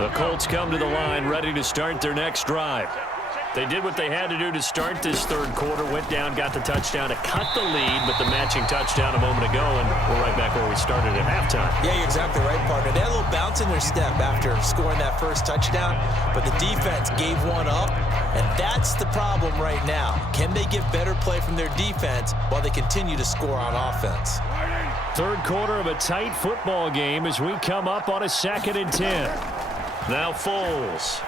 The Colts come to the line ready to start their next drive. They did what they had to do to start this third quarter, went down, got the touchdown to cut the lead, but the matching touchdown a moment ago, and we're right back where we started at halftime. Yeah, you're exactly right, partner. They had a little bounce in their step after scoring that first touchdown, but the defense gave one up, and that's the problem right now. Can they get better play from their defense while they continue to score on offense? Third quarter of a tight football game as we come up on a 2nd and 10. Now Foles.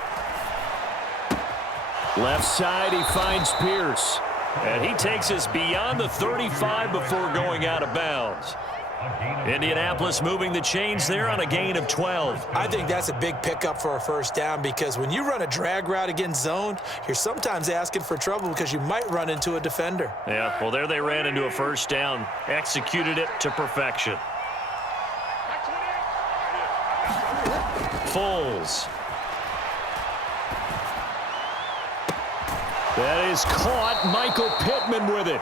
Left side, he finds Pierce. And he takes us beyond the 35 before going out of bounds. Indianapolis moving the chains there on a gain of 12. I think that's a big pickup for a first down because when you run a drag route against zone, you're sometimes asking for trouble because you might run into a defender. Yeah, well, there they ran into a first down. Executed it to perfection. Foles. That is caught. Michael Pittman with it.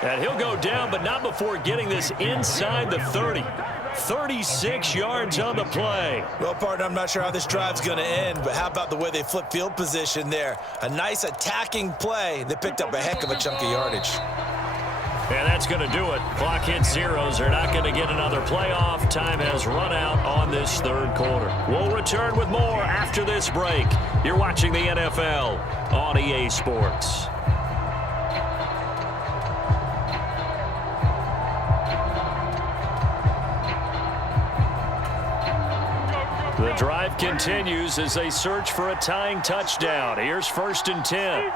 And he'll go down, but not before getting this inside the 30. 36 yards on the play. Well, partner, I'm not sure how this drive's going to end, but how about the way they flip field position there? A nice attacking play that picked up a heck of a chunk of yardage. And that's going to do it. Clock hits zeros. They're not going to get another playoff. Time has run out on this third quarter. We'll return with more after this break. You're watching the NFL on EA Sports. The drive continues as they search for a tying touchdown. Here's 1st and 10.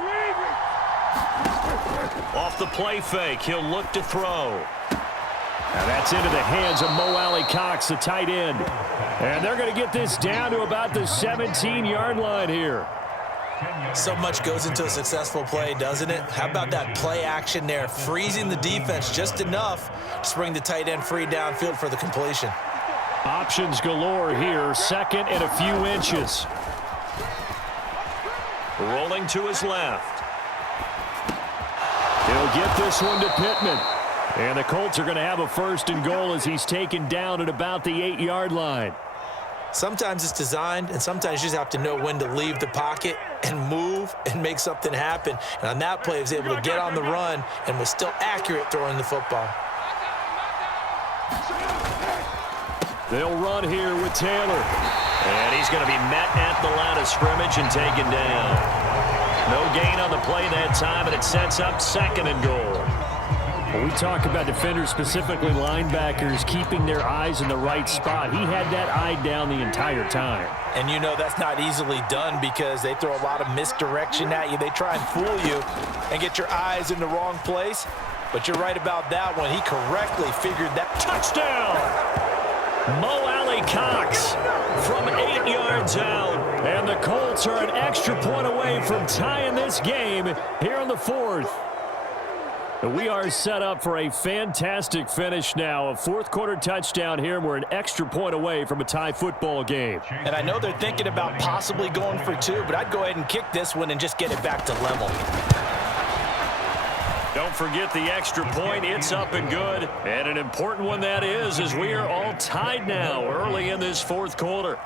Off the play fake, he'll look to throw. And that's into the hands of Mo Alley-Cox, the tight end. And they're going to get this down to about the 17-yard line here. So much goes into a successful play, doesn't it? How about that play action there, freezing the defense just enough to bring the tight end free downfield for the completion. Options galore here, 2nd and a few inches. Rolling to his left. He'll get this one to Pittman. And the Colts are going to have a 1st and goal as he's taken down at about the 8-yard line. Sometimes it's designed, and sometimes you just have to know when to leave the pocket and move and make something happen. And on that play, he was able to get on the run and was still accurate throwing the football. They'll run here with Taylor. And he's going to be met at the line of scrimmage and taken down. No gain on the play that time, and it sets up 2nd and goal. When we talk about defenders, specifically linebackers, keeping their eyes in the right spot, he had that eye down the entire time. And you know that's not easily done because they throw a lot of misdirection at you. They try and fool you and get your eyes in the wrong place. But you're right about that one. He correctly figured that. Touchdown! Mo Alley-Cox from 8 yards out. And the Colts are an extra point away from tying this game here in the 4th. We are set up for a fantastic finish now. A 4th quarter touchdown here. We're an extra point away from a tie football game. And I know they're thinking about possibly going for 2, but I'd go ahead and kick this one and just get it back to level. Don't forget the extra point. It's up and good. And an important one that is, as we are all tied now early in this 4th quarter.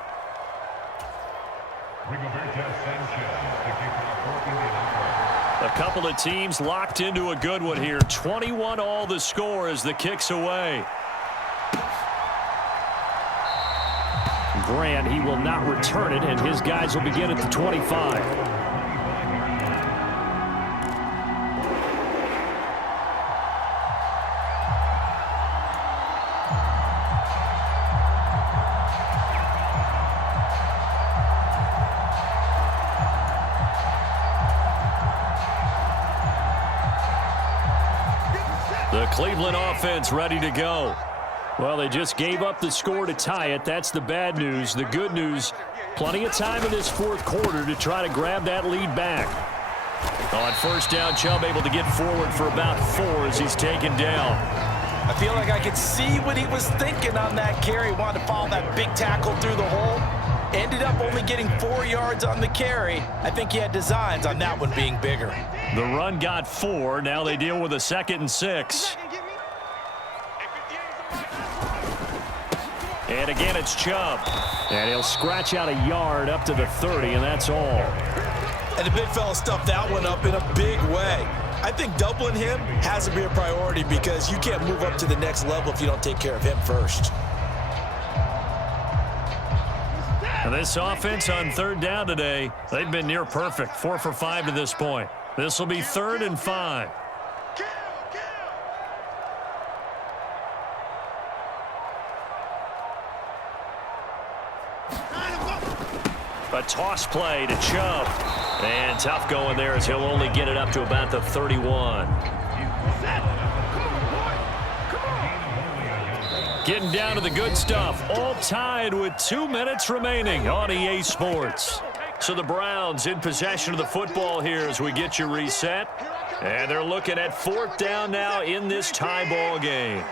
A couple of teams locked into a good one here. 21 all the score as the kick's away. Grant, he will not return it, and his guys will begin at the 25. The Cleveland offense ready to go. Well, they just gave up the score to tie it. That's the bad news. The good news, plenty of time in this 4th quarter to try to grab that lead back. On 1st down, Chubb able to get forward for about 4 as he's taken down. I feel like I could see what he was thinking on that carry. Wanted to follow that big tackle through the hole. Ended up only getting 4 yards on the carry. I think he had designs on that one being bigger. The run got 4. Now they deal with a 2nd and 6. And again, it's Chubb. And he'll scratch out a yard up to the 30, and that's all. And the big fella stuffed that one up in a big way. I think doubling him has to be a priority because you can't move up to the next level if you don't take care of him first. And this offense on third down today, they've been near perfect. 4 for 5 to this point. This will be 3rd and 5. A toss play to Chubb. And tough going there as he'll only get it up to about the 31. Getting down to the good stuff. All tied with 2 minutes remaining on EA Sports. So the Browns in possession of the football here as we get you reset. And they're looking at 4th down now in this tie ball game.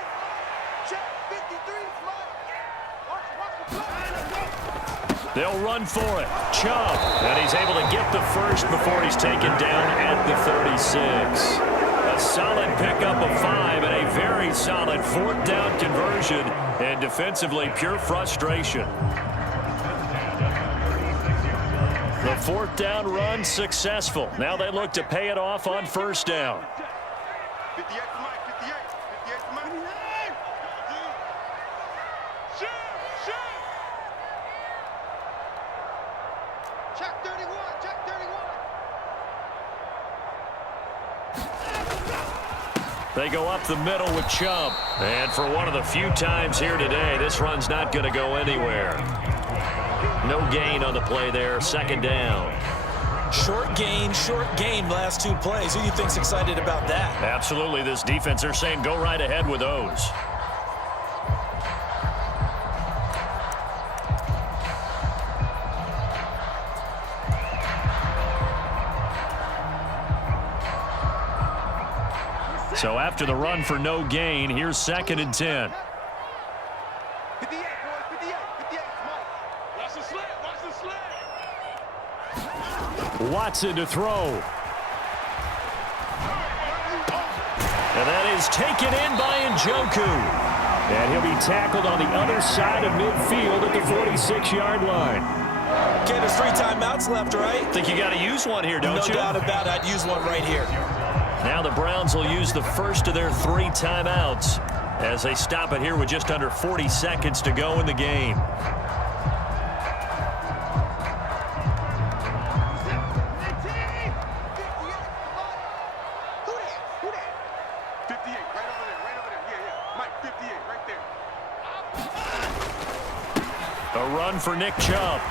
They'll run for it. Chubb. And he's able to get the first before he's taken down at the 36. A solid pickup of 5 and a very solid 4th down conversion. And defensively, pure frustration. The 4th down run successful. Now they look to pay it off on 1st down. 58 to Mike, 58 to Mike. Check 31, check 31. They go up the middle with Chubb. And for one of the few times here today, this run's not going to go anywhere. No gain on the play there, 2nd down. Short gain, last 2 plays. Who do you think's excited about that? Absolutely, this defense, they're saying go right ahead with those. So after the run for no gain, here's 2nd and 10. 58, boys, 58, 58. Watch the slant, watch the slant. Watson to throw. And that is taken in by Njoku. And he'll be tackled on the other side of midfield at the 46-yard line. Okay, there's 3 timeouts left, right? Think you got to use one here, don't you? No doubt about it. I'd use one right here. Now the Browns will use the first of their 3 timeouts as they stop it here with just under 40 seconds to go in the game. A run for Nick Chubb.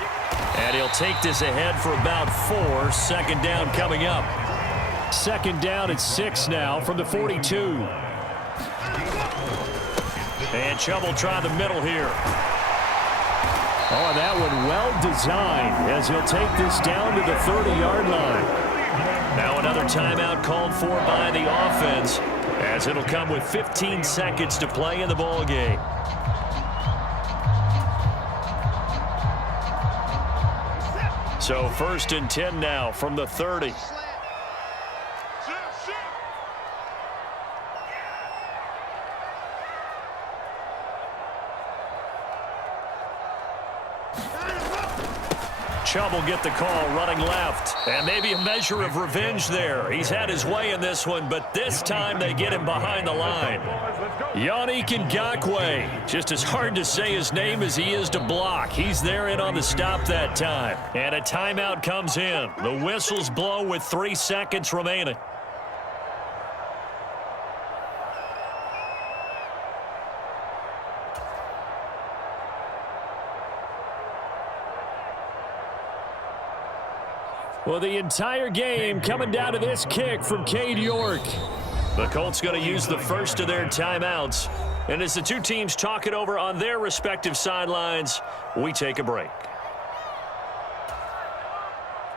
And he'll take this ahead for about 4. 2nd down coming up. 2nd down at 6 now from the 42. And Chubb will try the middle here. Oh, that one well designed as he'll take this down to the 30-yard line. Now another timeout called for by the offense as it'll come with 15 seconds to play in the ball game. So 1st and 10 now from the 30. Chubb will get the call running left. And maybe a measure of revenge there. He's had his way in this one, but this time they get him behind the line. Yannick Ngakoue. Just as hard to say his name as he is to block. He's there in on the stop that time. And a timeout comes in. The whistles blow with 3 seconds remaining. Well, the entire game coming down to this kick from Cade York. The Colts going to use the first of their timeouts. And as the 2 teams talk it over on their respective sidelines, we take a break.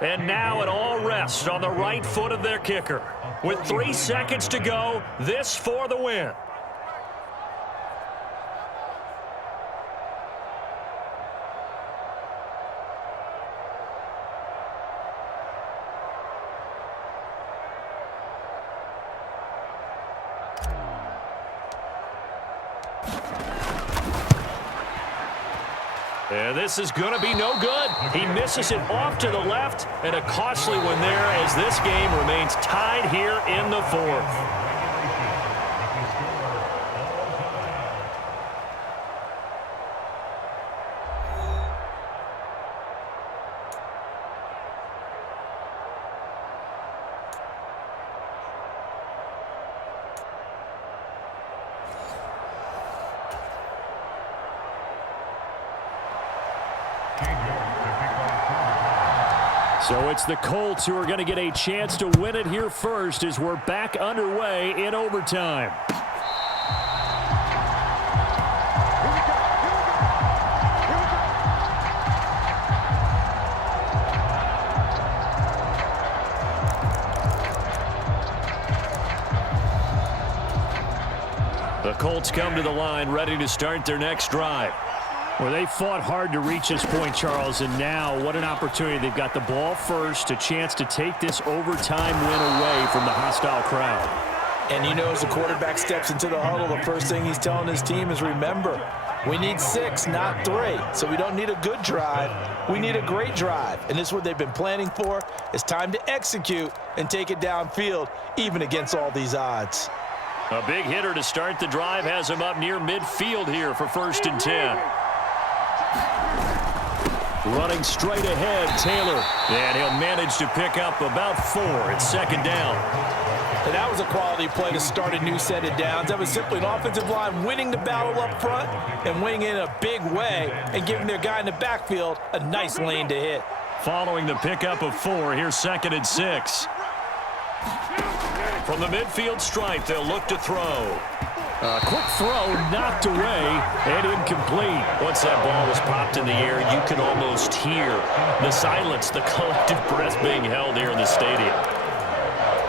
And now it all rests on the right foot of their kicker. With 3 seconds to go, this for the win. And this is going to be no good. He misses it off to the left, and a costly one there as this game remains tied here in the fourth. So it's the Colts who are going to get a chance to win it here first as we're back underway in overtime. The Colts come to the line ready to start their next drive. Well, they fought hard to reach this point, Charles, and now what an opportunity. They've got the ball first, a chance to take this overtime win away from the hostile crowd. And you know, as the quarterback steps into the huddle, the first thing he's telling his team is, remember, we need 6, not 3. So we don't need a good drive. We need a great drive. And this is what they've been planning for. It's time to execute and take it downfield, even against all these odds. A big hitter to start the drive has him up near midfield here for 1st and 10. Running straight ahead, Taylor. And he'll manage to pick up about 4 at 2nd down. And that was a quality play to start a new set of downs. That was simply an offensive line winning the battle up front and winning in a big way and giving their guy in the backfield a nice lane to hit. Following the pickup of 4, here's 2nd and 6. From the midfield stripe, they'll look to throw. A quick throw knocked away and incomplete. Once that ball was popped in the air, you can almost hear the silence, the collective breath being held here in the stadium.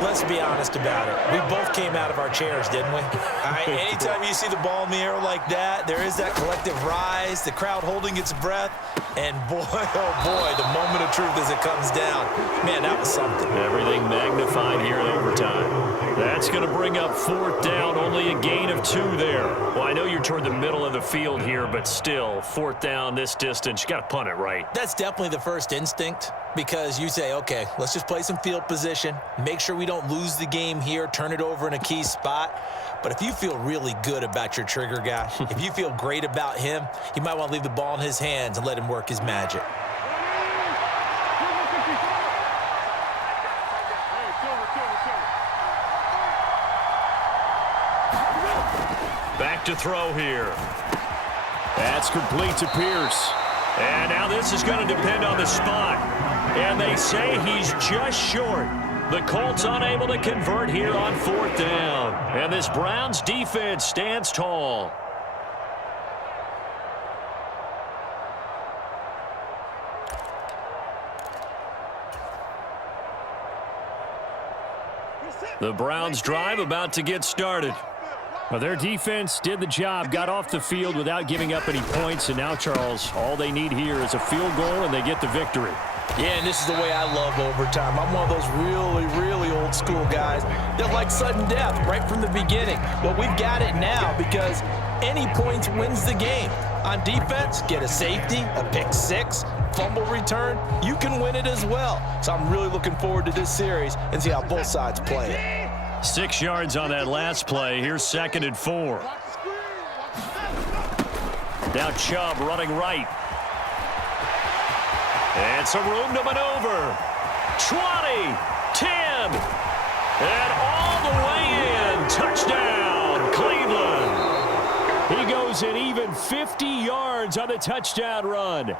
Let's be honest about it. We both came out of our chairs, didn't we? Anytime you see the ball in the air like that, there is that collective rise, the crowd holding its breath, and boy, oh boy, the moment of truth as it comes down. Man, that was something. Everything magnified here in overtime. That's going to bring up 4th down, only a gain of 2 there. Well, I know you're toward the middle of the field here, but still, 4th down this distance, you got to punt it right. That's definitely the first instinct, because you say, okay, let's just play some field position, make sure we don't lose the game here, turn it over in a key spot. But if you feel really good about your trigger guy, if you feel great about him, you might want to leave the ball in his hands and let him work his magic. Back to throw here. That's complete to Pierce. And now this is going to depend on the spot. And they say he's just short. The Colts unable to convert here on 4th down. And this Browns defense stands tall. The Browns drive about to get started. Well, their defense did the job, got off the field without giving up any points, and now, Charles, all they need here is a field goal, and they get the victory. Yeah, and this is the way I love overtime. I'm one of those really, really old school guys that like sudden death right from the beginning. Well, we've got it now because any points wins the game. On defense, get a safety, a pick 6, fumble return, you can win it as well. So I'm really looking forward to this series and see how both sides play it. 6 yards on that last play. Here's 2nd and 4. Now Chubb running right. And some room to maneuver. 20, 10, and all the way in. Touchdown, Cleveland. He goes an even 50 yards on the touchdown run.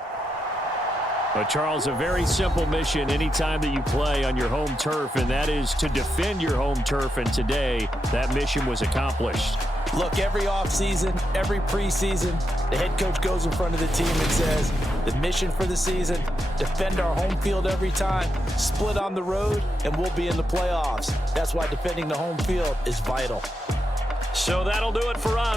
But, Charles, a very simple mission anytime that you play on your home turf, and that is to defend your home turf, and today that mission was accomplished. Look, every offseason, every preseason, the head coach goes in front of the team and says, the mission for the season, defend our home field every time, split on the road, and we'll be in the playoffs. That's why defending the home field is vital. So that'll do it for us.